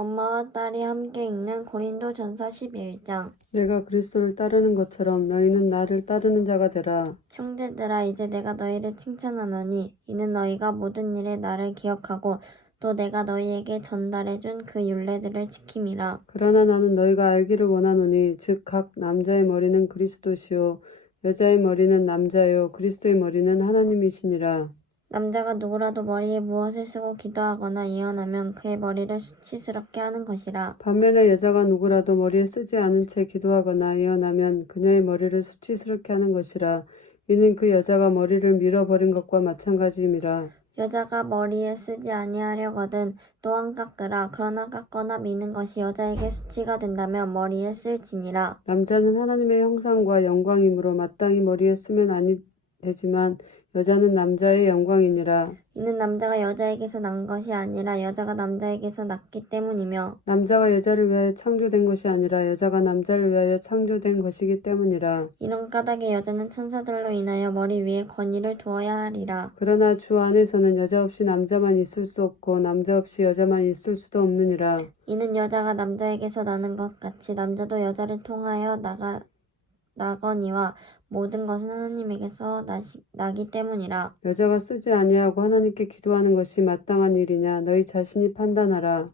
엄마와 딸이 함께 읽는 고린도 전서 11장. 내가 그리스도를 따르는 것처럼 너희는 나를 따르는 자가 되라. 형제들아 이제 내가 너희를 칭찬하노니 이는 너희가 모든 일에 나를 기억하고 또 내가 너희에게 전달해 준그 율례들을 지킴이라. 그러나 나는 너희가 알기를 원하노니 즉 각 남자의 머리는 그리스도시요 여자의 머리는 남자요 그리스도의 머리는 하나님이시니라. 남자가 누구라도 머리에 무엇을 쓰고 기도하거나 예언하면 그의 머리를 수치스럽게 하는 것이라. 반면에 여자가 누구라도 머리에 쓰지 않은 채 기도하거나 예언하면 그녀의 머리를 수치스럽게 하는 것이라. 이는 그 여자가 머리를 밀어버린 것과 마찬가지임이라. 여자가 머리에 쓰지 아니하려거든 또한 깎으라. 그러나 깎거나 미는 것이 여자에게 수치가 된다면 머리에 쓸지니라. 남자는 하나님의 형상과 영광이므로 마땅히 머리에 쓰면 아니 되지만 여자는 남자의 영광이니라. 이는 남자가 여자에게서 난 것이 아니라 여자가 남자에게서 났기 때문이며 남자가 여자를 위하여 창조된 것이 아니라 여자가 남자를 위하여 창조된 것이기 때문이라. 이런 까닭에 여자는 천사들로 인하여 머리 위에 권위를 두어야 하리라. 그러나 주 안에서는 여자 없이 남자만 있을 수 없고 남자 없이 여자만 있을 수도 없느니라. 이는 여자가 남자에게서 나는 것 같이 남자도 여자를 통하여 나가 나거니와 모든 것은 하나님에게서 나시, 나기 때문이라. 여자가 쓰지 아니하고 하나님께 기도하는 것이 마땅한 일이냐 너희 자신이 판단하라.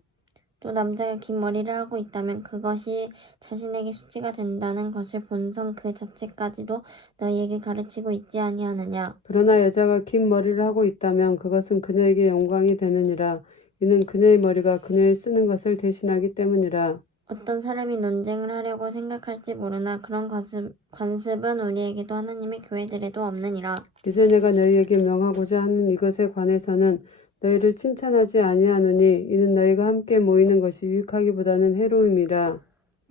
또 남자가 긴 머리를 하고 있다면 그것이 자신에게 수치가 된다는 것을 본성 그 자체까지도 너희에게 가르치고 있지 아니하느냐. 그러나 여자가 긴 머리를 하고 있다면 그것은 그녀에게 영광이 되느니라. 이는 그녀의 머리가 그녀의 쓰는 것을 대신하기 때문이라. 어떤 사람이 논쟁을 하려고 생각할지 모르나 그런 관습, 관습은 우리에게도 하나님의 교회들에도 없느니라. 이제 내가 너희에게 명하고자 하는 이것에 관해서는 너희를 칭찬하지 아니하노니 이는 너희가 함께 모이는 것이 유익하기보다는 해로움이라.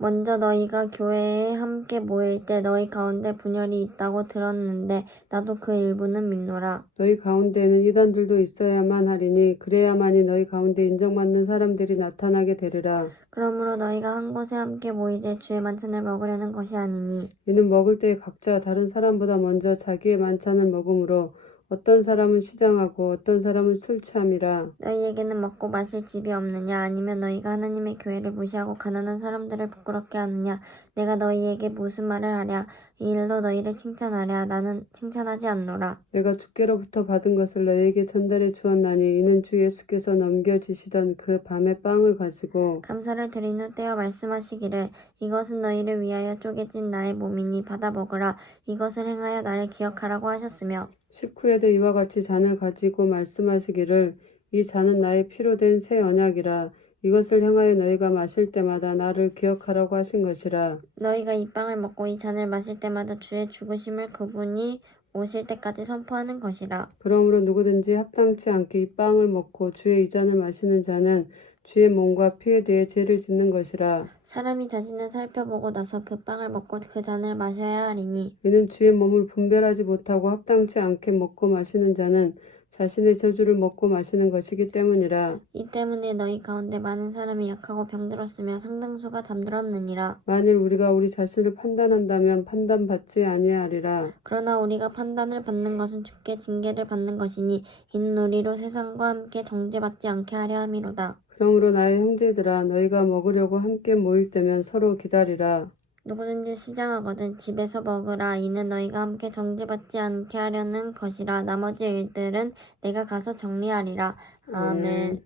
먼저 너희가 교회에 함께 모일 때 너희 가운데 분열이 있다고 들었는데 나도 그 일부는 믿노라. 너희 가운데에는 이단들도 있어야만 하리니 그래야만이 너희 가운데 인정받는 사람들이 나타나게 되리라. 그러므로 너희가 한 곳에 함께 모이되 주의 만찬을 먹으려는 것이 아니니 이는 먹을 때 각자 다른 사람보다 먼저 자기의 만찬을 먹으므로 어떤 사람은 시장하고 어떤 사람은 술 취함이라. 너희에게는 먹고 마실 집이 없느냐? 아니면 너희가 하나님의 교회를 무시하고 가난한 사람들을 부끄럽게 하느냐? 내가 너희에게 무슨 말을 하랴 이 일로 너희를 칭찬하랴. 나는 칭찬하지 않노라. 내가 주께로부터 받은 것을 너희에게 전달해 주었나니 이는 주 예수께서 넘겨지시던 그 밤의 빵을 가지고 감사를 드린 후 떼어 말씀하시기를 이것은 너희를 위하여 쪼개진 나의 몸이니 받아 먹으라. 이것을 행하여 나를 기억하라고 하셨으며 식후에도 이와 같이 잔을 가지고 말씀하시기를 이 잔은 나의 피로 된 새 언약이라 이것을 향하여 너희가 마실 때마다 나를 기억하라고 하신 것이라. 너희가 이 빵을 먹고 이 잔을 마실 때마다 주의 죽으심을 그분이 오실 때까지 선포하는 것이라. 그러므로 누구든지 합당치 않게 이 빵을 먹고 주의 이 잔을 마시는 자는 주의 몸과 피에 대해 죄를 짓는 것이라. 사람이 자신을 살펴보고 나서 그 빵을 먹고 그 잔을 마셔야 하리니. 이는 주의 몸을 분별하지 못하고 합당치 않게 먹고 마시는 자는 자신의 저주를 먹고 마시는 것이기 때문이라. 이 때문에 너희 가운데 많은 사람이 약하고 병들었으며 상당수가 잠들었느니라. 만일 우리가 우리 자신을 판단한다면 판단받지 아니하리라. 그러나 우리가 판단을 받는 것은 주께 징계를 받는 것이니 이는 우리로 세상과 함께 정죄받지 않게 하려 함이로다. 그러므로 나의 형제들아 너희가 먹으려고 함께 모일 때면 서로 기다리라 누구든지 시장하거든 집에서 먹으라. 이는 너희가 함께 정죄받지 않게 하려는 것이라. 나머지 일들은 내가 가서 정리하리라. 아멘